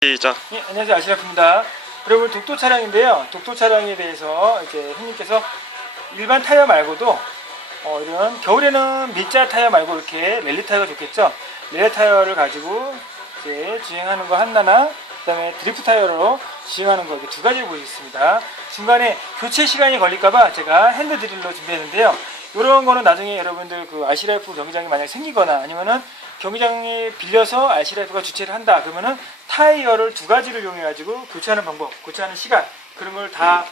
시작. 예, 안녕하세요 아시라프입니다. 여러분 독도 차량인데요. 독도 차량에 대해서 이제 형님께서 일반 타이어 말고도 어, 이런 겨울에는 밀자 타이어 말고 이렇게 랠리 타이어가 좋겠죠. 랠리 타이어를 가지고 이제 주행하는 거 하나나 그다음에 드리프트 타이어로 주행하는 거 이렇게 두 가지를 보여주겠습니다. 중간에 교체 시간이 걸릴까봐 제가 핸드 드릴로 준비했는데요. 이런 거는 나중에 여러분들 그 RC라이프 경기장이 만약에 생기거나 아니면은 경기장에 빌려서 RC라이프가 주최를 한다 그러면은 타이어를 두 가지를 이용해 가지고 교체하는 방법, 교체하는 시간 그런 걸다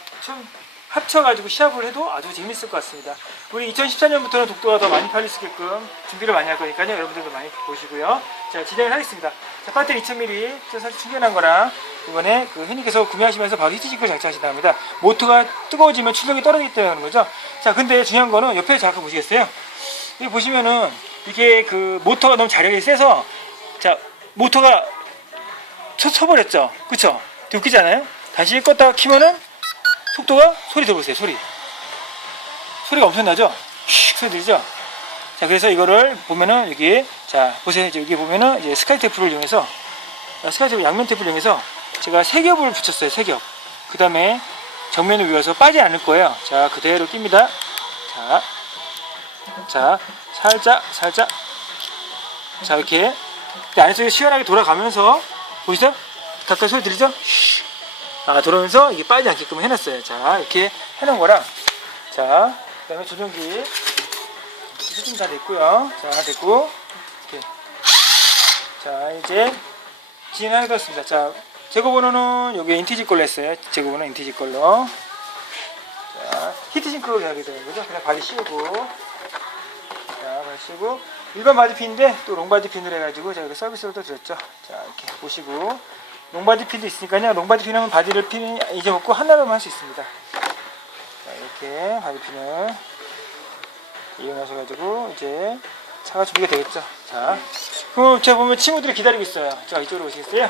합쳐 가지고 시합을 해도 아주 재밌을 것 같습니다. 우리 2014년부터는 독도가 더 많이 팔릴 수 있게끔 준비를 많이 할 거니까요. 여러분들도 많이 보시고요. 자, 진행을 하겠습니다. 자, 배터리 2000mAh 저 사실 충전한 거랑 이번에 그 해님께서 구매하시면서 바로 히트싱크를 장착하신다 합니다. 모터가 뜨거워지면 출력이 떨어지기 때문에 거죠. 자, 근데 중요한 거는 옆에 잠깐 보시겠어요? 여기 보시면은 이게 그 모터가 너무 자력이 세서 자, 모터가 쳐, 쳐버렸죠. 그쵸? 웃기지 않아요? 다시 껐다가 키면은 속도가 소리 들어보세요. 소리. 소리가 엄청나죠? 슉 소리 들리죠? 자, 그래서 이거를 보면은 여기 자 보세요. 이제 여기 보면은 이제 스카이 테이프를 이용해서 아, 스카이 테이프 양면 테이프를 이용해서 제가 세 겹을 붙였어요. 세 겹. 그 다음에 정면을 위해서 빠지지 않을 거예요. 자, 그대로 낍니다. 자, 자, 살짝, 살짝. 자, 이렇게 근데 안쪽에 시원하게 돌아가면서 보이세요? 가까이 소리 들리죠? 슉. 아, 돌아오면서 이게 빠지지 않게끔 해놨어요. 자, 이렇게 해놓은 거랑 자, 그 다음에 조종기 수준 다 됐고요. 자, 됐고 이렇게 자, 이제 진행하게 되었습니다. 자, 재고번호는 여기 인티지 걸로 했어요. 재고번호 인티지 걸로 자, 히트싱크 하게 되는 거죠. 그냥 바디 씌우고 자, 바디 씌우고 일반 바디핀인데 또 롱바디핀을 해가지고 제가 이거 서비스로 또 드렸죠. 자, 이렇게 보시고 롱바디핀도 있으니까요. 롱바디핀 하면 바디를 핀 잊어먹고 하나로만 할 수 있습니다. 자, 이렇게 바디핀을 이용하셔가지고 이제 차가 준비가 되겠죠. 자, 그럼 제가 보면 친구들이 기다리고 있어요. 자, 이쪽으로 오시겠어요?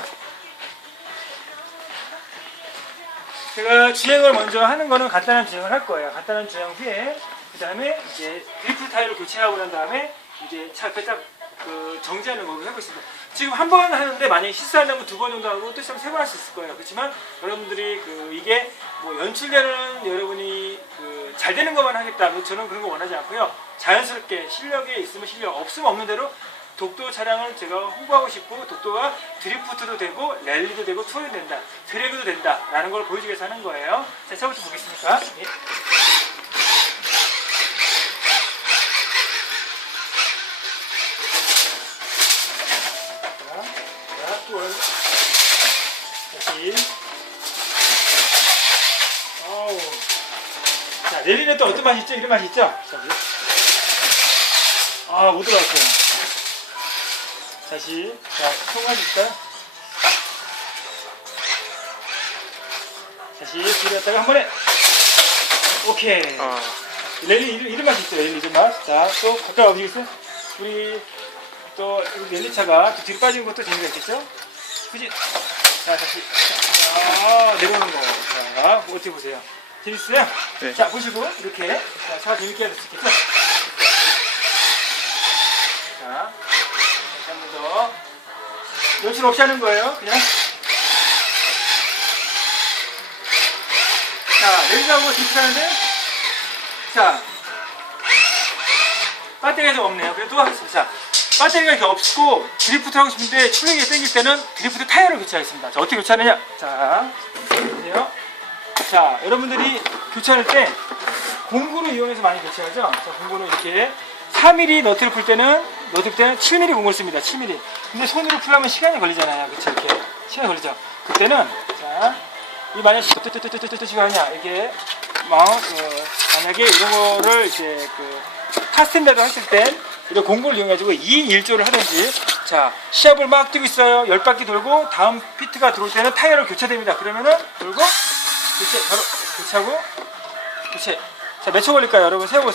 제가 주행을 먼저 하는 거는 간단한 주행을 할 거예요. 간단한 주행 후에 그 다음에 이제 드리프트 타이어를 교체하고 난 다음에 이제 차 빼짝 그 정지하는 거 하고 있습니다. 지금 한 번 하는데 만약에 실수한다면 두 번 정도 하고 또 있으면 세번 할 수 있을 거예요. 그렇지만 여러분들이 그 이게 뭐 연출되는 여러분이 그 잘 되는 것만 하겠다. 뭐 저는 그런 거 원하지 않고요. 자연스럽게 실력에 있으면 실력, 없으면 없는 대로 독도 차량을 제가 홍보하고 싶고 독도가 드리프트도 되고 랠리도 되고 투어도 된다 드래그도 된다 라는 걸 보여주기 위해서 하는 거예요 자 차부터 보겠습니까 예. 자 랠리는 또 어떤 맛이 있죠? 이런 맛이 있죠? 자, 아, 못 들어갔어요. 다시 자 통과해줄까요? 다시 들였다가 한 번에 오케이 어. 랠리 이름, 이름 맛이 있어요 랠리 이름 맛자 또 가까이 와보시겠어요? 우리 또 우리 랠리차가 또 뒤로 빠지는 것도 재미가 있겠죠? 그지? 자 다시 자 내려오는 거 자 어떻게 보세요? 재밌어요? 네. 자 보시고 이렇게 자, 차가 재밌게 할 수 있겠죠? 자 다시 한번 더. 연출 없이 하는 거예요 그냥? 자 렌즈하고 뒤치하는데? 자 배터리가 좀 없네요. 그래도 또 하겠습니다. 자 배터리가 이렇게 없고 드리프트 하고 싶은데 출력이 생길 때는 드리프트 타이어를 교체하겠습니다. 자 어떻게 교체하느냐? 자 자 여러분들이 교체할 때 공구를 이용해서 많이 교체하죠? 자 공구는 이렇게 4mm 너트를 풀 때는 너트 풀 때는 7mm 공구를 씁니다. 7mm 근데 손으로 풀려면 시간이 걸리잖아요. 그쵸? 이렇게 시간이 걸리죠? 그때는 자 이 만약 뜨뜨뜨뜨뜨뜨 하냐 이게 뭐 그, 만약에 이런 거를 이제 그 카스텐데도 했을 땐 이런 공구를 이용해가지고 2인 1조를 하든지 자 시합을 막 뛰고 있어요 10바퀴 돌고 다음 피트가 들어올 때는 타이어를 교체됩니다 그러면은 돌고 교체 바로 교체하고 교체. 자 몇 초 걸릴까요? 여러분 세워보세요